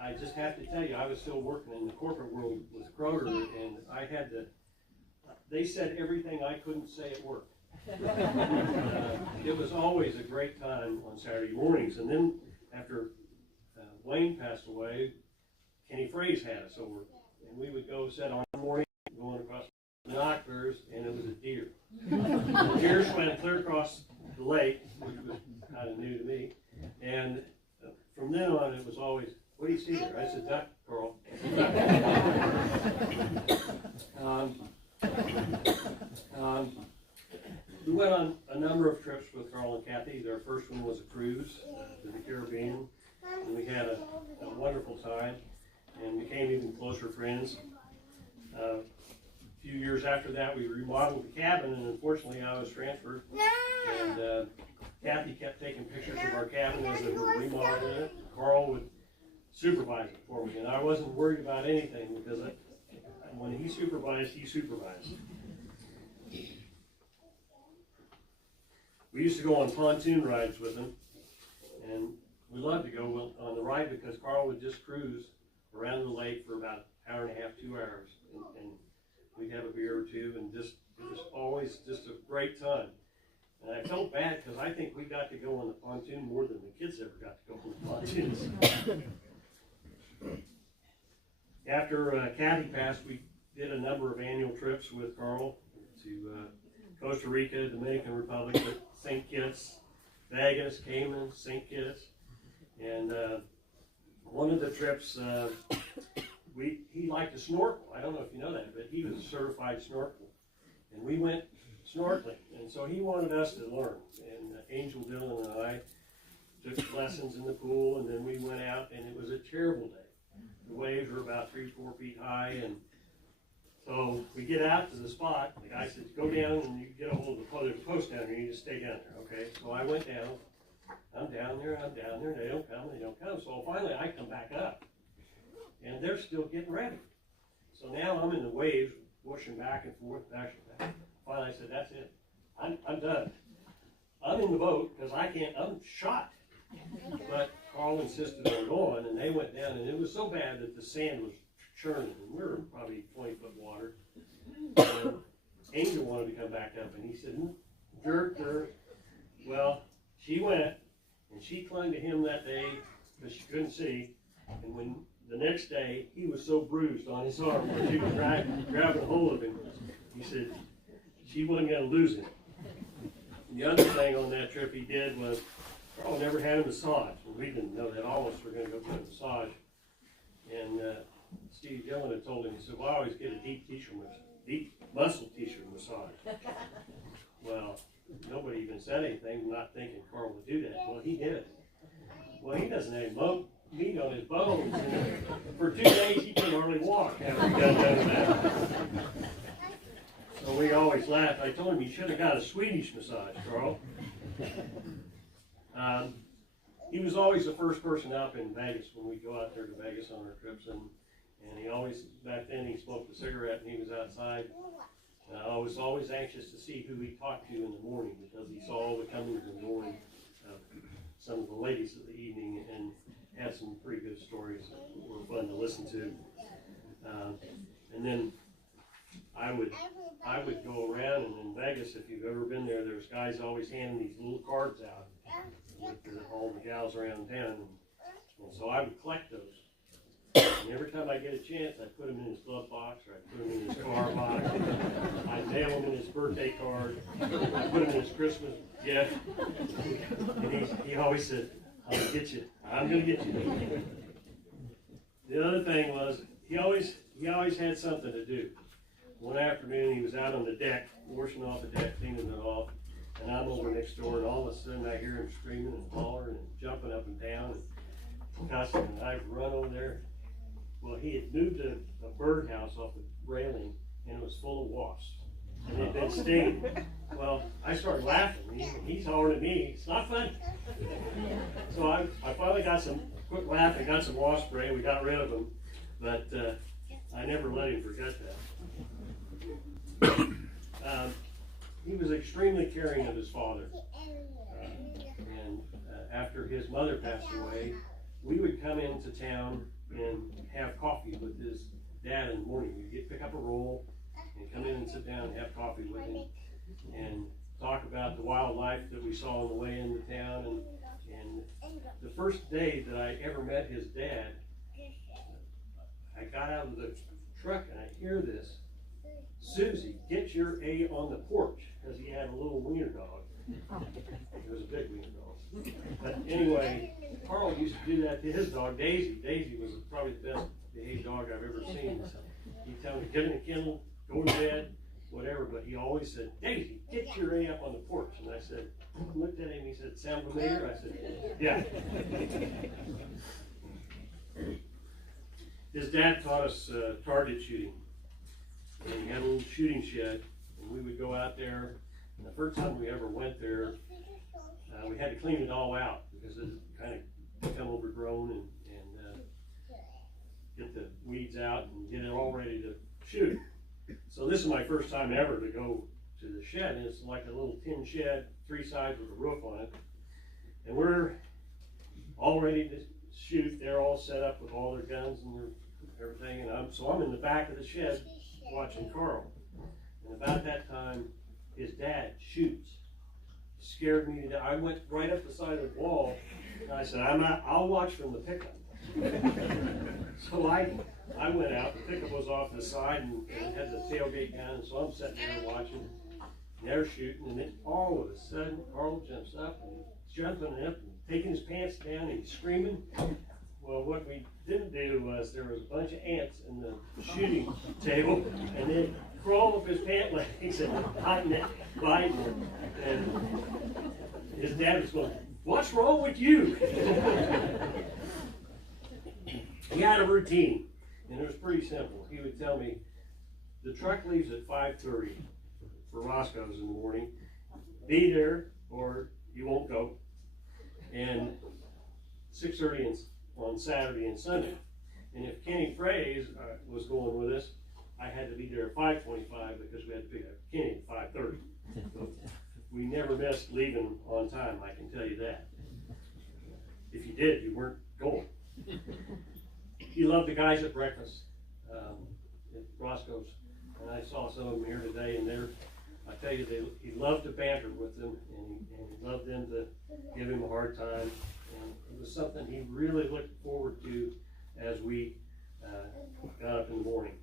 I just have to tell you, I was still working in the corporate world with Kroger, and I had to, they said everything I couldn't say at work. It was always a great time on Saturday mornings. And then after Wayne passed away, Kenny Fraze had us over, and we would go sit on the morning, going across the binoculars, and it was a deer. The deer swam clear across the lake, which was kind of new to me, and from then on it was always, what do you see there? I said, duck, Carl. We went on a number of trips with Carl and Kathy. Their first one was a cruise to the Caribbean, and we had a wonderful time and became even closer friends. A few years after that, we remodeled the cabin, and unfortunately I was transferred. And Kathy kept taking pictures of our cabin as we were remodeling it. Carl would supervise it for me, and I wasn't worried about anything because when he supervised, he supervised. We used to go on pontoon rides with him, and we loved to go on the ride because Carl would just cruise around the lake for about an hour and a half, 2 hours, and we'd have a beer or two, and it was always just a great time. And I felt bad because I think we got to go on the pontoon more than the kids ever got to go on the pontoons. After Kathy passed, we did a number of annual trips with Carl to Costa Rica, Dominican Republic, St. Kitts, Vegas, Cayman, St. Kitts, and one of the trips, he liked to snorkel. I don't know if you know that, but he was a certified snorkeler, and we went snorkeling, and so he wanted us to learn. And Angel Dillon and I took lessons in the pool, and then we went out, and it was a terrible day. The waves were about 3 or 4 feet high, and so we get out to the spot. The guy says, go down and you get a hold of the post. There's a post down there, you just stay down there, okay? So I went down. I'm down there, they don't come. So finally I come back up, and they're still getting ready. So now I'm in the waves, whooshing back and forth, back and forth. Finally I said, that's it. I'm done. I'm in the boat because I'm shot. But Carl insisted on going, and they went down, and it was so bad that the sand was churning, and we were probably 20-foot water. And Angel wanted to come back up, and he said, jerk her. Well, she went, and she clung to him that day because she couldn't see. And when the next day, he was so bruised on his arm where she was grabbing a hold of him, he said she wasn't going to lose him. And the other thing on that trip he did was, Carl never had a massage. And we didn't know that. All of us were going to go get a massage. And Steve Dillon had told him, he said, well, I always get a deep muscle t-shirt massage. Well, nobody even said anything, not thinking Carl would do that. Well, he did. Well, he doesn't have any meat on his bones. And for 2 days, he could hardly walk after he got done with that. So we always laughed. I told him, you should have got a Swedish massage, Carl. He was always the first person up in Vegas when we go out there to Vegas on our trips, and he always, back then he smoked a cigarette and he was outside. I was always anxious to see who he talked to in the morning because he saw all the comings in the morning, some of the ladies of the evening, and had some pretty good stories that were fun to listen to. And then I would go around, and in Vegas, if you've ever been there, there's guys always handing these little cards out with all the gals around town, and so I would collect those. And every time I get a chance, I put them in his glove box, or I put them in his car box. I mail them in his birthday card. I put them in his Christmas gift. And he always said, "I'm gonna get you. I'm gonna get you." The other thing was he always had something to do. One afternoon, he was out on the deck, washing off the deck, cleaning it off. And I'm over next door, and all of a sudden I hear him screaming and hollering and jumping up and down and cussing, and I run over there. Well, he had moved a birdhouse off the railing, and it was full of wasps, and they'd been stinging. Well, I started laughing. He's hollering at me. It's not funny. So I finally got some quick laugh and got some wasp spray. We got rid of them, but I never let him forget that. He was extremely caring of his father, and after his mother passed away, we would come into town and have coffee with his dad in the morning. We'd pick up a roll and come in and sit down and have coffee with him and talk about the wildlife that we saw on the way into town. And the first day that I ever met his dad, I got out of the truck and I hear this, "Susie, get your A on the porch," because he had a little wiener dog. It was a big wiener dog. But anyway, Carl used to do that to his dog, Daisy. Daisy was probably the best behaved dog I've ever seen. He'd tell me, "Get in the kennel, go to bed," whatever, but he always said, "Daisy, get your A up on the porch." And I said, looked at him, he said, "Sound familiar?" I said, "Yeah." His dad taught us target shooting. And he had a little shooting shed, and we would go out there. And the first time we ever went there, we had to clean it all out because it kind of become overgrown and get the weeds out and get it all ready to shoot. So this is my first time ever to go to the shed, and it's like a little tin shed, 3 sides with a roof on it. And we're all ready to shoot. They're all set up with all their guns and everything, and I'm in the back of the shed watching Carl. And about that time, his dad shoots. Scared me to death. I went right up the side of the wall, and I said, I'll watch from the pickup. So I went out, the pickup was off the side and had the tailgate down, and so I'm sitting there watching, and they're shooting, and then all of a sudden, Carl jumps up, and he's jumping up, and taking his pants down, and he's screaming. Well, what we didn't do was there was a bunch of ants in the shooting table, and they crawled up his pant legs and biting it, and his dad was going, "What's wrong with you?" He had a routine, and it was pretty simple. He would tell me, "The truck leaves at 5:30 for Roscoe's in the morning. Be there or you won't go." And 6:30 on Saturday and Sunday. And if Kenny Fraze was going with us, I had to be there at 5:25 because we had to pick up Kenny at 5:30. So we never missed leaving on time, I can tell you that. If you did, you weren't going. He loved the guys at breakfast at Roscoe's, and I saw some of them here today, and I tell you, he loved to banter with them, and he loved them to give him a hard time, and it was something he really looked forward to as we got up in the morning.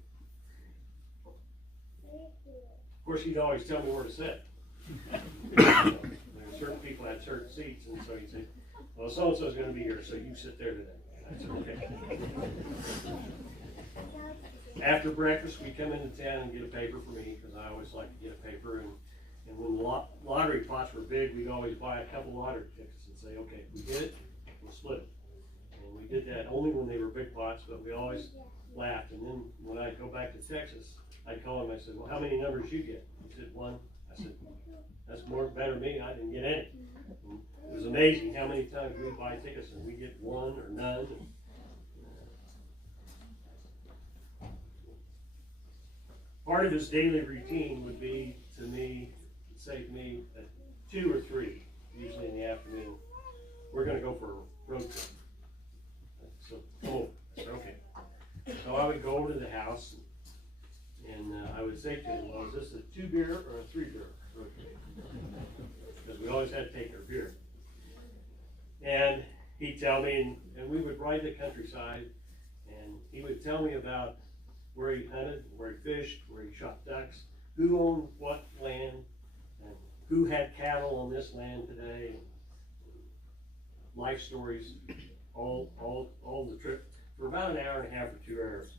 Of course, he'd always tell me where to sit. Certain people had certain seats, and so he'd say, "Well, so-and-so's going to be here, so you sit there today." I said, "Okay." After breakfast, we come into town and get a paper for me, because I always like to get a paper. And when lottery pots were big, we'd always buy a couple lottery tickets and say, "Okay, if we get it, we'll split it." And we did that only when they were big pots, but we always laughed. And then when I'd go back to Texas, I'd call him. I said, "Well, how many numbers you get?" He said, "1." I said, "That's better than me. I didn't get any." And it was amazing how many times we buy tickets and we get 1 or none. Part of his daily routine would be say to me at 2 or 3, usually in the afternoon, "We're going to go for a road trip. So come over." I said, "Okay." So I would go over to the house, and I would say to him, "Well, is this a 2-beer or a 3-beer road trip?" Because we always had to take our beer. And he'd tell me, and we would ride the countryside, and he would tell me about where he hunted, where he fished, where he shot ducks, who owned what land, and who had cattle on this land today, life stories, all the trip, for about an hour and a half or 2 hours.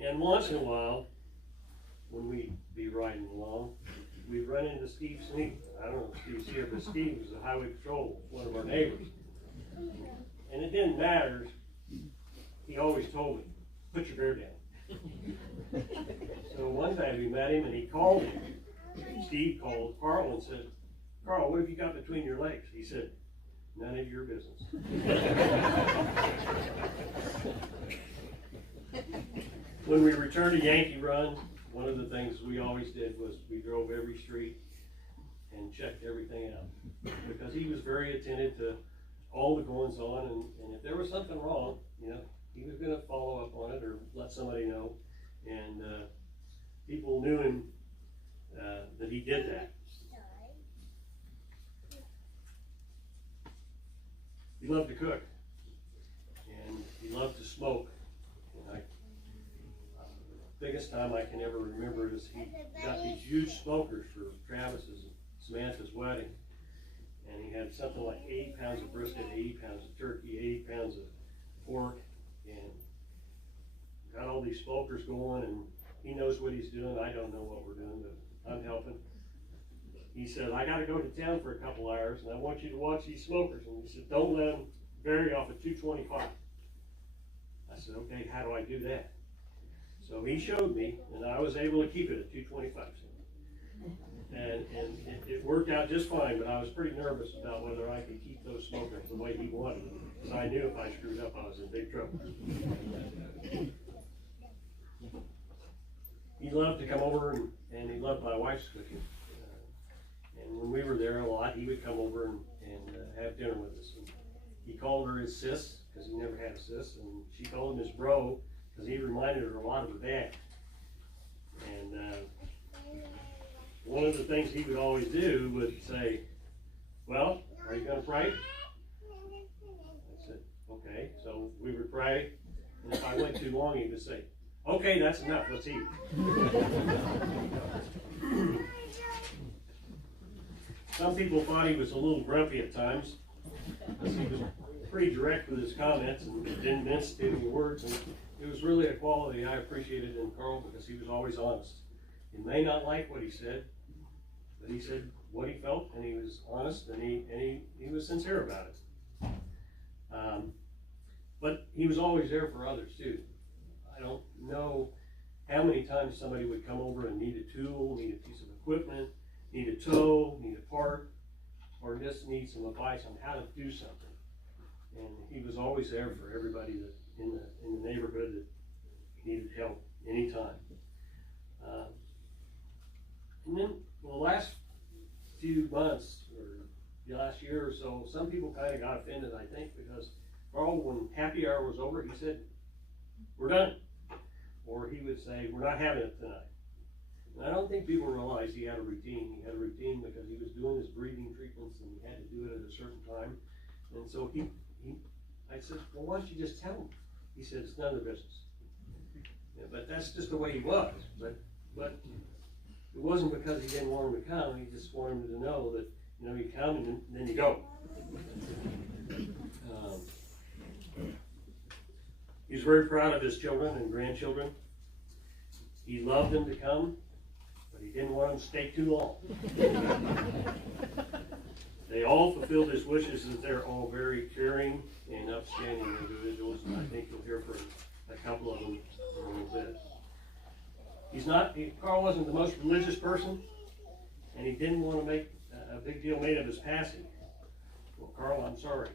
And once in a while, when we'd be riding along, we'd run into Steve Sneak. I don't know if Steve's here, but Steve was the highway patrol, one of our neighbors. And it didn't matter. He always told me, "Put your bear down." So one time we met him and he called him. Steve called Carl and said, "Carl, what have you got between your legs?" He said, "None of your business." When we returned to Yankee Run, one of the things we always did was we drove every street and checked everything out, because he was very attentive to all the goings on, and if there was something wrong, you know, he was going to follow up on it or let somebody know, and people knew him that he did that. He loved to cook, and he loved to smoke. And biggest time I can ever remember is he got these huge smokers for Travis's and Samantha's wedding, and he had something like 80 pounds of brisket, 80 pounds of turkey, 80 pounds of pork, and got all these smokers going, and he knows what he's doing. I don't know what we're doing, but I'm helping. He said, I got to go to town for a couple hours, and I want you to watch these smokers. And he said, don't let them vary off of 225. I said, okay, how do I do that? So he showed me, and I was able to keep it at 225. And it worked out just fine, but I was pretty nervous about whether I could keep those smokers the way he wanted them, because I knew if I screwed up, I was in big trouble. He loved to come over, and he loved my wife's cooking. And when we were there a lot, he would come over and have dinner with us. And he called her his sis, because he never had a sis, and she called him his bro, because he reminded her a lot of her dad. And one of the things he would always do would say, well, are you going to pray? I said, okay. So we would pray, and if I went too long, he would say, okay, that's enough, let's eat. Some people thought he was a little grumpy at times, because he was pretty direct with his comments and didn't mince too many words. And it was really a quality I appreciated in Carl, because he was always honest. He may not like what he said, but he said what he felt, and he was honest, and he was sincere about it. But he was always there for others too. I don't know how many times somebody would come over and need a tool, need a piece of equipment, need a tow, need a part, or just need some advice on how to do something. And he was always there for everybody that in the neighborhood that needed help anytime. And then the last few months, or the last year or so, some people kind of got offended, I think, because Carl, when happy hour was over, he said, we're done. Or he would say, we're not having it tonight. And I don't think people realized he had a routine. He had a routine because he was doing his breathing treatments, and he had to do it at a certain time. And so I said, well, why don't you just tell him? He said, it's none of their business. Yeah, but that's just the way he was. But it wasn't because he didn't want him to come. He just wanted him to know that, you know, you come and then you go. He's very proud of his children and grandchildren. He loved them to come, but he didn't want them to stay too long. They all fulfilled his wishes, as they're all very caring and upstanding individuals, and I think you'll hear from a couple of them in a little bit. Carl wasn't the most religious person, and he didn't want to make a big deal made of his passing. Well, Carl, I'm sorry.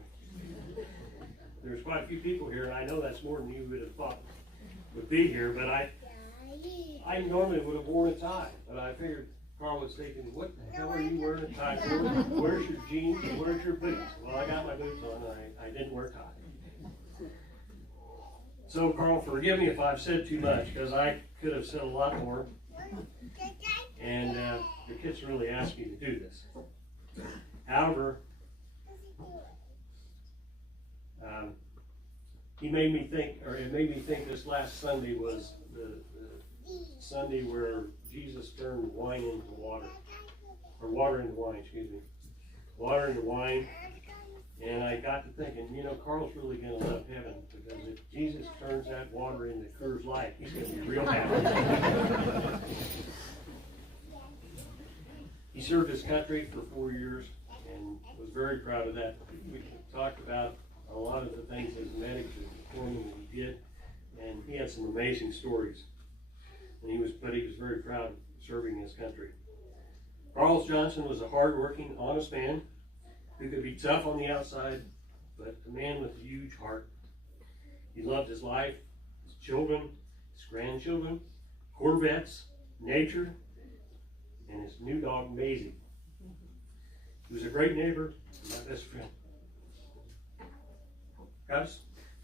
There's quite a few people here, and I know that's more than you would have thought would be here, but I normally would have worn a tie, but I figured Carl was thinking, what the hell are you wearing a tie for? Where's your jeans and where's your boots? Well, I got my boots on, and I didn't wear a tie. So, Carl, forgive me if I've said too much, because I could have said a lot more, and the kids really asked me to do this. However, it made me think this last Sunday was the Sunday where Jesus turned wine into water, or water into wine, excuse me. Water into wine, and I got to thinking, you know, Carl's really going to love heaven, because if Jesus turns that water into Coors Light, he's going to be real happy. He served his country for 4 years, and was very proud of that. We talked about a lot of the things as medics and performing that he did, and he had some amazing stories. And he was very proud of serving his country. Carl Johnson was a hard-working, honest man who could be tough on the outside, but a man with a huge heart. He loved his life, his children, his grandchildren, Corvettes, nature, and his new dog, Maisie. He was a great neighbor and my best friend.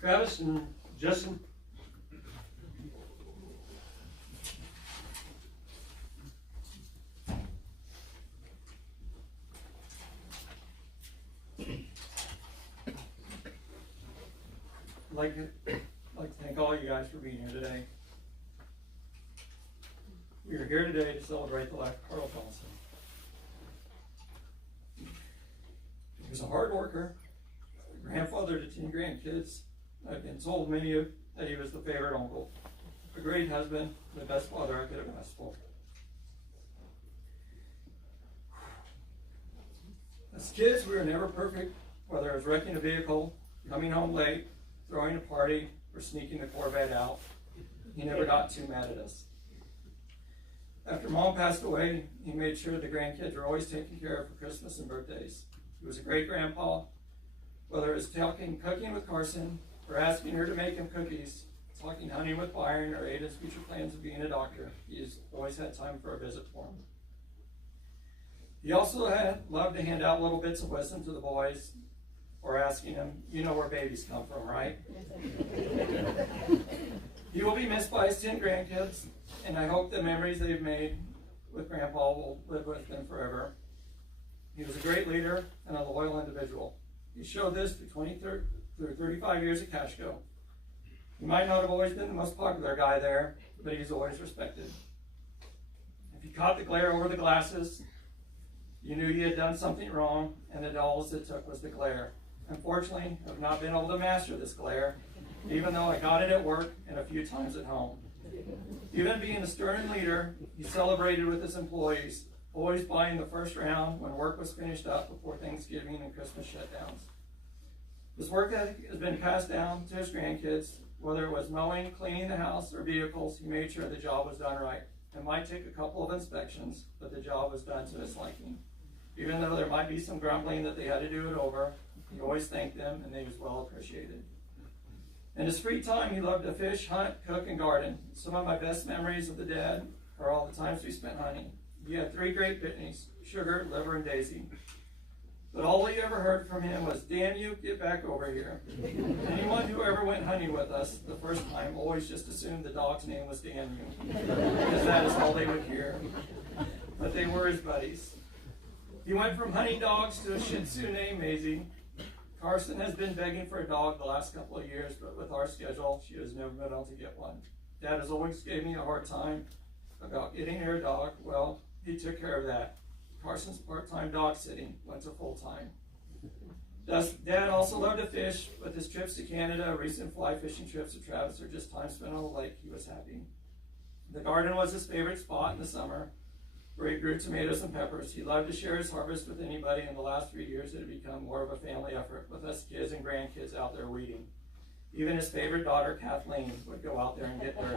Travis and Justin. I'd like to thank all you guys for being here today. We are here today to celebrate the life of Carl Johnson. He was a hard worker, a grandfather to 10 grandkids. I've been told many of that he was the favorite uncle, a great husband, the best father I could have asked for. As kids, we were never perfect, whether it was wrecking a vehicle, coming home late, throwing a party, or sneaking the Corvette out. He never got too mad at us. After Mom passed away, he made sure the grandkids were always taken care of for Christmas and birthdays. He was a great grandpa. Whether it was cooking with Carson, or asking her to make him cookies, talking hunting with Byron, or Aiden's future plans of being a doctor, he's always had time for a visit for him. He also loved to hand out little bits of wisdom to the boys, or asking them, you know where babies come from, right? He will be missed by his 10 grandkids, and I hope the memories they've made with Grandpa will live with them forever. He was a great leader and a loyal individual. He showed this through 35 years at Cashco. He might not have always been the most popular guy there, but he's always respected. If you caught the glare over the glasses, you knew he had done something wrong, and that all it took was the glare. Unfortunately, I've not been able to master this glare, even though I got it at work and a few times at home. Even being a stern leader, he celebrated with his employees, always buying the first round when work was finished up before Thanksgiving and Christmas shutdowns. His work ethic has been passed down to his grandkids. Whether it was mowing, cleaning the house, or vehicles, he made sure the job was done right. It might take a couple of inspections, but the job was done to his liking. Even though there might be some grumbling that they had to do it over, he always thanked them, and they was well appreciated. In his free time, he loved to fish, hunt, cook, and garden. Some of my best memories of the dad are all the times we spent hunting. He had 3 great pitneys, Sugar, Liver, and Daisy. But all we ever heard from him was, damn you, get back over here. Anyone who ever went hunting with us the first time always just assumed the dog's name was damn you, because that is all they would hear. But they were his buddies. He went from hunting dogs to a Shih Tzu named Maisie. Carson has been begging for a dog the last couple of years, but with our schedule, she has never been able to get one. Dad has always gave me a hard time about getting her a dog. Well, he took care of that. Carson's part-time dog sitting went to full-time. Dad also loved to fish. With his trips to Canada, recent fly fishing trips to Travis, or just time spent on the lake, he was happy. The garden was his favorite spot in the summer, where he grew tomatoes and peppers. He loved to share his harvest with anybody. In the last 3 years, it had become more of a family effort, with us kids and grandkids out there weeding. Even his favorite daughter, Kathleen, would go out there and get dirty.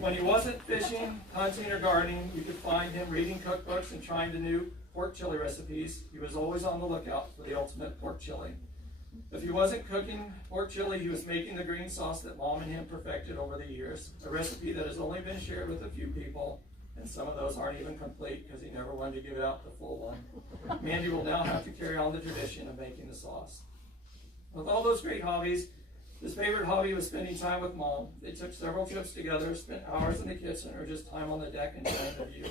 When he wasn't fishing, hunting, or gardening, you could find him reading cookbooks and trying the new pork chili recipes. He was always on the lookout for the ultimate pork chili. If he wasn't cooking pork chili, he was making the green sauce that Mom and him perfected over the years, a recipe that has only been shared with a few people, and some of those aren't even complete because he never wanted to give out the full one. Mandy will now have to carry on the tradition of making the sauce. With all those great hobbies, his favorite hobby was spending time with Mom. They took several trips together, spent hours in the kitchen, or just time on the deck enjoying the view.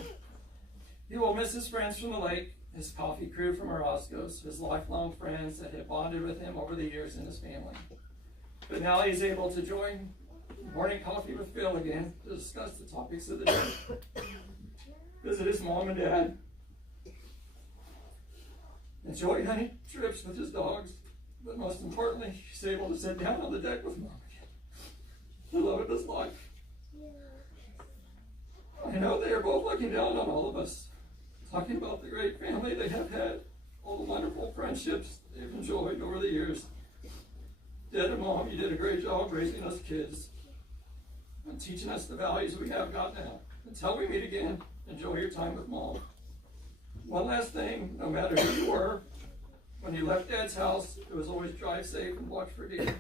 He will miss his friends from the lake, his coffee crew from Orozco's, his lifelong friends that had bonded with him over the years in his family. But now he's able to join morning coffee with Phil again to discuss the topics of the day. Visit his mom and dad. Enjoy hunting trips with his dogs. But most importantly, he's able to sit down on the deck with Mom again. The love of his life. I know they are both looking down on all of us, talking about the great family they have had, all the wonderful friendships they've enjoyed over the years. Dad and Mom, you did a great job raising us kids and teaching us the values we have got now. Until we meet again, enjoy your time with Mom. One last thing, no matter who you were, when you left Dad's house, it was always drive safe and watch for deer.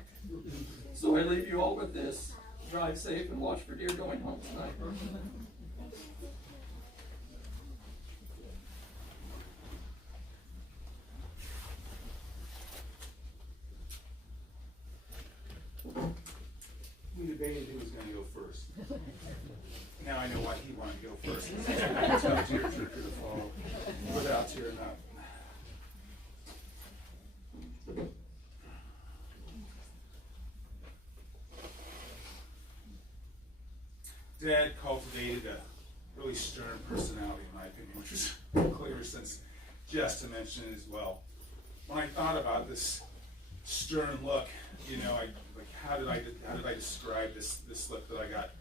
So I leave you all with this. Drive safe and watch for deer going home tonight. We debated who was going to go first. Now I know why he wanted to go first. It's a tough tearjerker to follow without tearing up. Dad cultivated a really stern personality, in my opinion, which is clear since Jess to mention it as well. When I thought about this stern look, you know, how did I describe this look that I got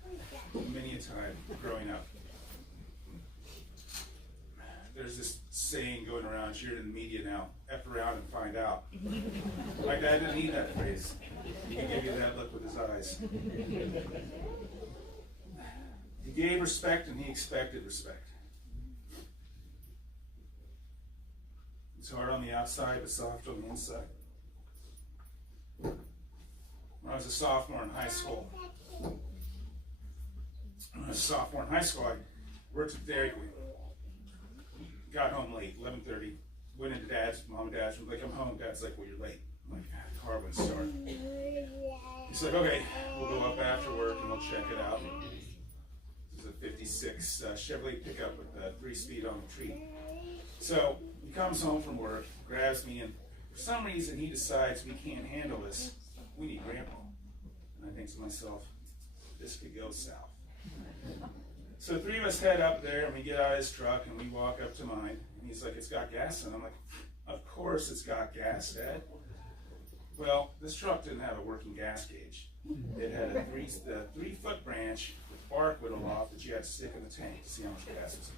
many a time growing up? There's this saying going around here in the media now: "F around and find out." My dad didn't need that phrase. He could give you that look with his eyes. He gave respect and he expected respect. It's hard on the outside, but soft on the inside. When I was a sophomore in high school, I worked at Dairy Queen. Got home late, 11:30. Went into mom and dad's room, like, I'm home. Dad's like, well, you're late. I'm like, the car wouldn't start. He's like, okay, we'll go up after work and we'll check it out. This is a 56 Chevrolet pickup with a 3-speed on the tree. So he comes home from work, grabs me, and for some reason he decides we can't handle this. We need Grandpa. And I think to myself, this could go south. So the three of us head up there and we get out of his truck and we walk up to mine. And he's like, it's got gas in it. I'm like, of course it's got gas, Dad. Well, this truck didn't have a working gas gauge. It had a 3-foot branch with bark whittled off that you had to stick in the tank to see how much gas was.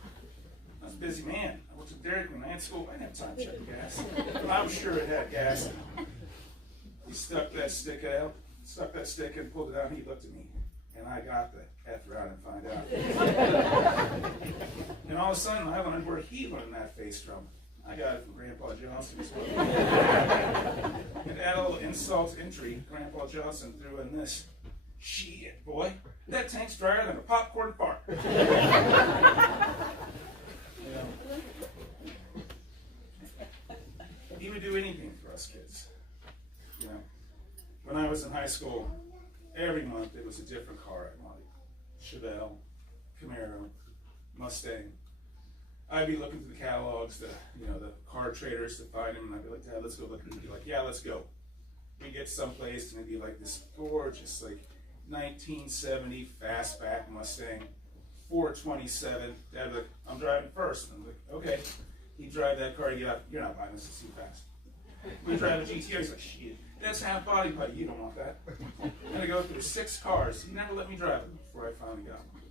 I was a busy man. I worked at Dairy Queen. I had school. I didn't have time to check the gas. But I was sure it had gas in it. He stuck that stick and pulled it out, and he looked at me. And I got the F around and find out. And all of a sudden, I learned where he learned that face from. I got it from Grandpa Johnson as well. And to add a little insult to injury, Grandpa Johnson threw in this: shit, boy, that tank's drier than a popcorn fart. You know, he would do anything for us kids. You know, when I was in high school, every month it was a different car I wanted. Chevelle, Camaro, Mustang. I'd be looking through the catalogs, the car traders to find them, and I'd be like, Dad, let's go look. And he'd be like, yeah, let's go. We get someplace, and it'd be like this gorgeous, like 1970 fastback Mustang, 427. Dad would be like, I'm driving first. And I'm like, okay. He'd drive that car. You're not buying this. It's too fast. We drive a GTO. He's like, shit, that's half body putty. You don't want that. I'm gonna go through 6 cars. He never let me drive them before I finally got one.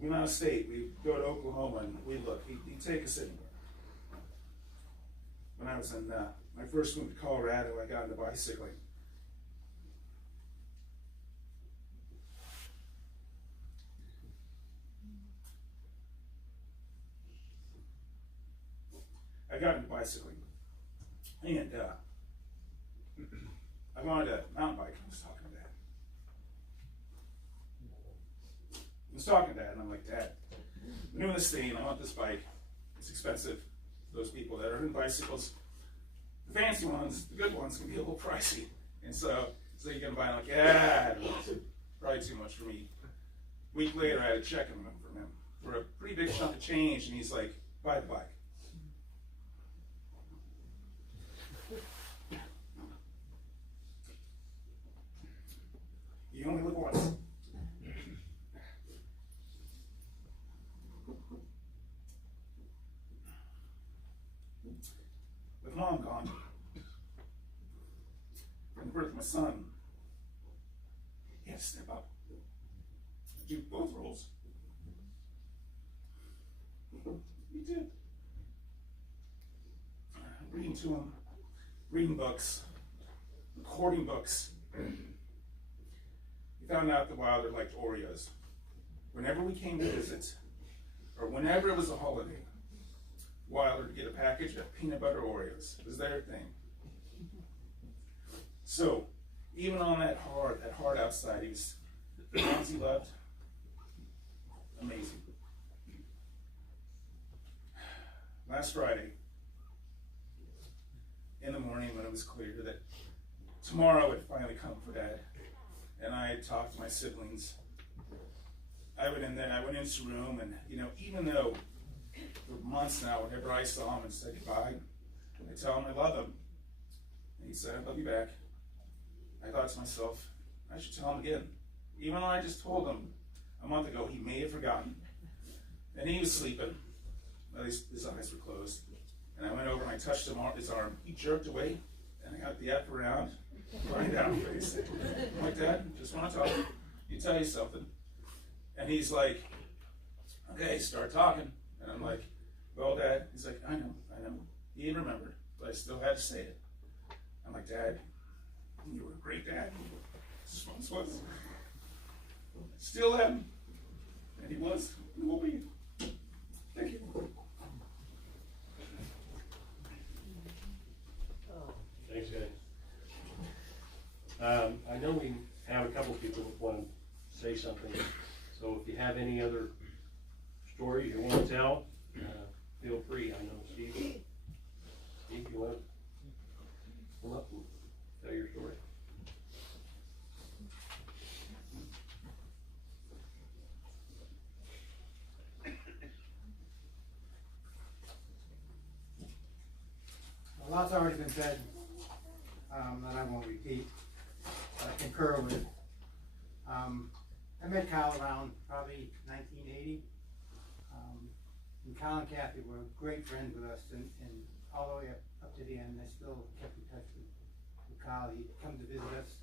We went out of state. We go to Oklahoma and we look. He'd take us anywhere. When I was in my first move to Colorado, I got into bicycling. And I wanted a mountain bike. I was talking to Dad. And I'm like, Dad, I'm doing this thing and I want this bike. It's expensive. Those people that are in bicycles, the fancy ones, the good ones, can be a little pricey. And so you're going to buy it? I'm like, yeah, it's probably too much for me. A week later, I had a check from him for a pretty big chunk of change. And he's like, buy the bike. You only live once. With Mom gone, and the birth of my son, he had to step up, do both roles. He did. Reading to him, reading books, recording books. We found out that Wilder liked Oreos. Whenever we came to visit, or whenever it was a holiday, Wilder would get a package of peanut butter Oreos. It was their thing. So, even on that hard outside, the things he loved, amazing. Last Friday, in the morning, morning when it was clear that tomorrow would finally come for Dad. And I had talked to my siblings. I went in there, I went into his room, and even though for months now, whenever I saw him and said goodbye, I tell him I love him. And he said, I love you back. I thought to myself, I should tell him again. Even though I just told him a month ago, he may have forgotten. And he was sleeping. At least his eyes were closed. And I went over and I touched his arm. He jerked away, and I got the F around, lying down face. I'm like, Dad, just want to talk. You tell you something. And he's like, okay, start talking. And I'm like, well, Dad. He's like, I know. He remembered, but I still had to say it. I'm like, Dad, you were a great dad. Response was, still am. And he was, and will be. Thank you. Thanks, guys. I know we have a couple people that want to say something, so if you have any other stories you want to tell, feel free. I know Steve, you want to come up and tell your story? A lot's already been said that I won't repeat, but I concur with. I met Kyle around probably 1980. And Kyle and Kathy were great friends with us, and all the way up to the end, I still kept in touch with Kyle. He'd come to visit us.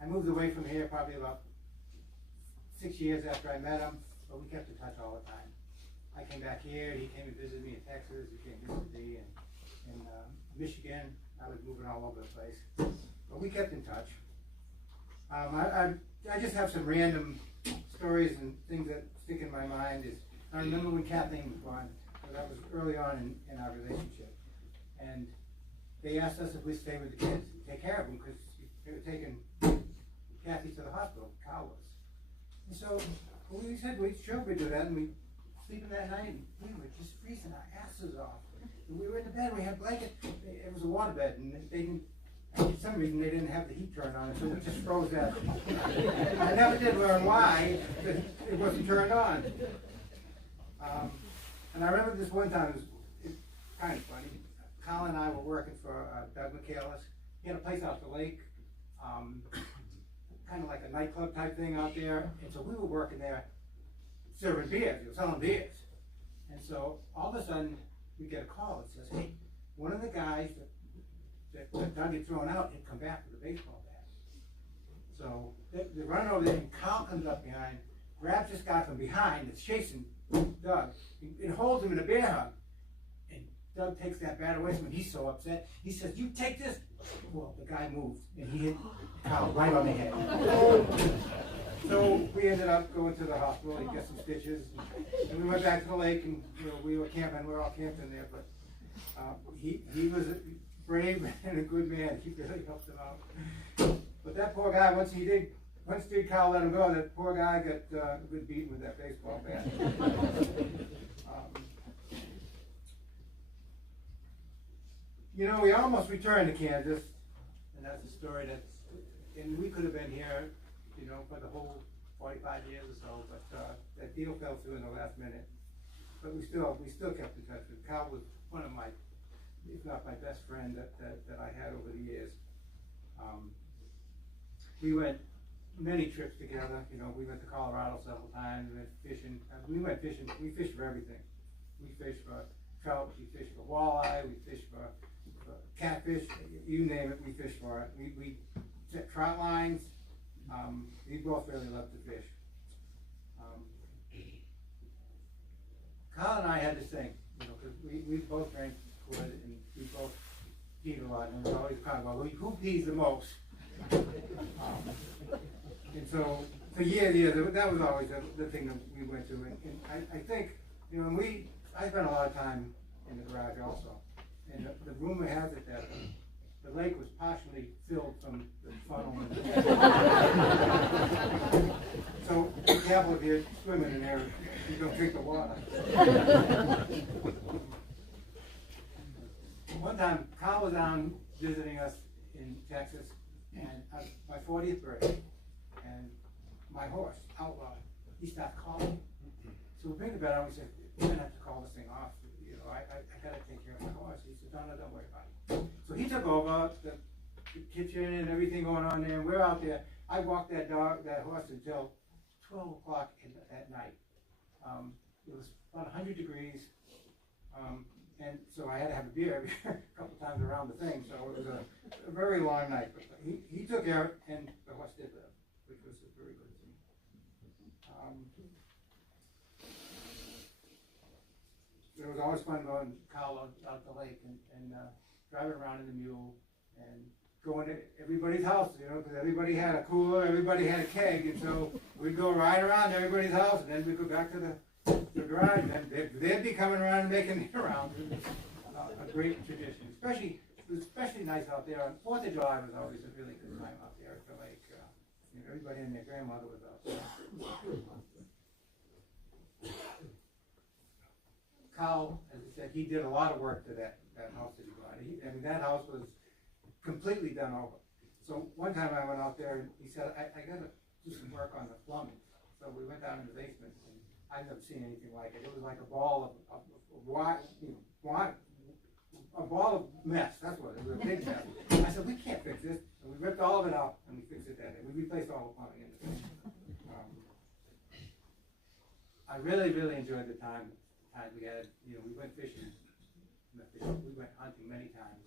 I moved away from here probably about 6 years after I met him, but we kept in touch all the time. I came back here, he came and visited me in Texas, he came to visit me in Michigan. I was moving all over the place, but we kept in touch. I just have some random stories and things that stick in my mind. I remember when Kathleen was born, so that was early on in our relationship, and they asked us if we'd stay with the kids, take care of them, because they were taking Kathy to the hospital. Kyle was, and so we said, sure, we'd do that, and we sleeping that night, and we were just freezing our asses off. And we were in the bed, we had blankets, it was a water bed, and they didn't, for some reason they didn't have the heat turned on, so we just froze that. I never did learn why, but it wasn't turned on. And I remember this one time, it was kind of funny. Colin and I were working for Doug McCallis. He had a place out the lake, kind of like a nightclub type thing out there, and so we were working there serving beers, selling beers. And so all of a sudden, we get a call that says, hey, one of the guys that Doug had thrown out had come back with a baseball bat. So they run over there, and Kyle comes up behind, grabs this guy from behind that's chasing Doug, and holds him in a bear hug. And Doug takes that bat away from him. He's so upset. He says, you take this. Well, the guy moved, and he hit Kyle right on the head. So we ended up going to the hospital and get some stitches, and we went back to the lake, and we were camping. We were all camping there, but he was a brave and a good man. He really helped him out. But that poor guy, once Kyle let him go, that poor guy got a good beating with that baseball bat. We almost returned to Kansas, and that's a story and we could have been here, for the whole 45 years or so, but that deal fell through in the last minute. But we still kept in touch with Kyle. Was one of my, if not my best friend that I had over the years. We went many trips together. We went to Colorado several times. We went fishing. We fished for everything. We fished for trout. We fished for walleye. We fished for catfish. You name it, we fished for it. We set trout lines. We both really loved to fish. Kyle and I had this thing, because we both drank wood and we both peed a lot, and we always kind of go, who pees the most? And so that was always the thing that we went to. And I think, I spent a lot of time in the garage also. And the rumor has it that the lake was partially filled from the funnel. So be careful if you're swimming in there, you don't drink the water. One time, Carl was down visiting us in Texas, and my 40th birthday, and my horse, Outlaw, he stopped calling. So we bring the bed out, we said, we're gonna have to call this thing off, you know, I gotta take care of my horse. He said, no, don't worry about it. So he took over the kitchen and everything going on there, and we're out there. I walked that horse until 12 o'clock at night. It was about 100 degrees, and so I had to have a beer a couple times around the thing, so it was a very long night. But he took care of it, and the horse did live, which was a very good thing. It was always fun going Kyle out the lake and driving around in the mule and going to everybody's house, you know, because everybody had a cooler, everybody had a keg, and so we'd go ride around everybody's house, and then we'd go back to the garage, and they'd be coming around and making me around. It was a great tradition. It was especially nice out there. On 4th of July was always a really good time out there at the lake. You know, everybody and their grandmother was out there. Kyle, as I said, he did a lot of work to that house that he bought. I mean, that house was completely done over. So one time I went out there and he said, I gotta do some work on the plumbing. So we went down in the basement and I've never seen anything like it. It was like a ball of a ball of mess. That's what it was, a big mess. I said, we can't fix this. And we ripped all of it out and we fixed it that day. We replaced all the plumbing in the basement. I really, really enjoyed the time we had. You know, we went fishing in the field. We went hunting many times.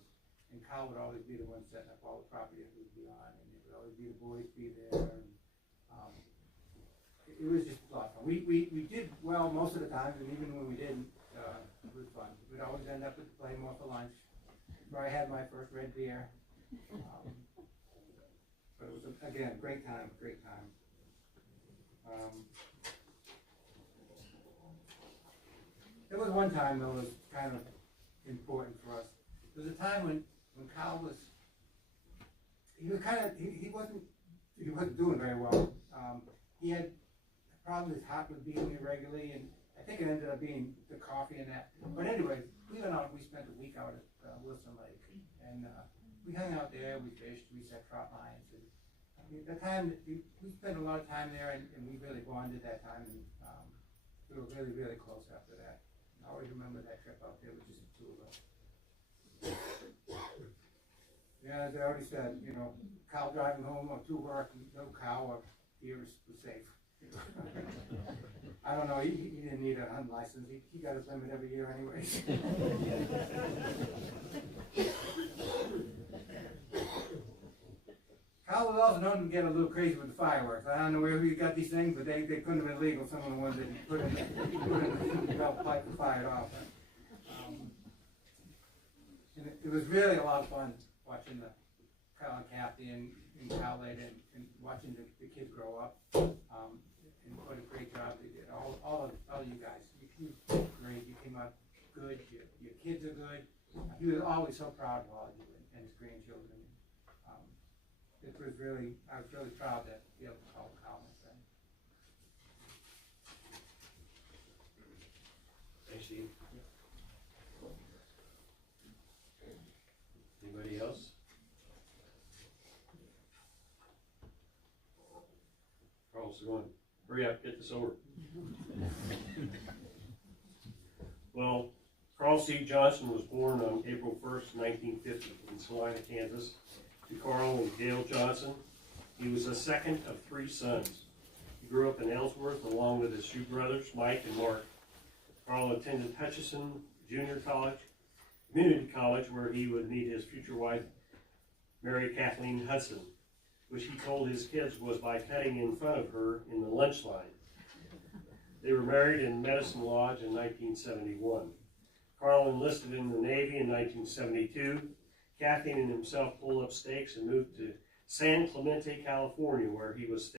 And Kyle would always be the one setting up all the property that we'd be on, and it would always be the boys be there. And, it was just a lot of fun. We did well most of the times, and even when we didn't, it was fun. We'd always end up with Playmore for lunch, where I had my first red beer. But it was, again, great time, great time. There was one time that was kind of important for us. There was a time when Kyle was he wasn't doing very well. He had a problem, his heart was beating irregularly, and I think it ended up being the coffee and that. But anyway, we went out, we spent a week out at Wilson Lake, and we hung out there, we fished, we set trot lines, and the time that we spent a lot of time there, and we really bonded that time, and we were really, really close after that. I always remember that trip out there with just the two of us. Yeah, as I already said, you know, Kyle driving home or to work, no cow or deer was safe. I don't know, he didn't need a hunt license. He got his limit every year anyways. Kyle was also known to get a little crazy with the fireworks. I don't know where he got these things, but they couldn't have been legal. Some of the ones that he put in the belt pipe and fired off. And it was really a lot of fun watching Kyle and Kathy and Kyle later and watching the kids grow up. And what a great job they did. All of you guys. You did great. You came out good. Your kids are good. He was always so proud of all of you and his grandchildren. I was really proud to be able to call Kyle my friend. Thanks, Steve. Anybody else? Carl's going, hurry up, get this over. Well, Carl C. Johnson was born on April 1st, 1950 in Salina, Kansas, to Carl and Gail Johnson. He was the second of 3 sons. He grew up in Ellsworth along with his 2 brothers, Mike and Mark. Carl attended Hutchinson Junior College, Community College, where he would meet his future wife, Mary Kathleen Hudson, which he told his kids was by cutting in front of her in the lunch line. They were married in Medicine Lodge in 1971. Carl enlisted in the Navy in 1972. Kathleen and himself pulled up stakes and moved to San Clemente, California, where he was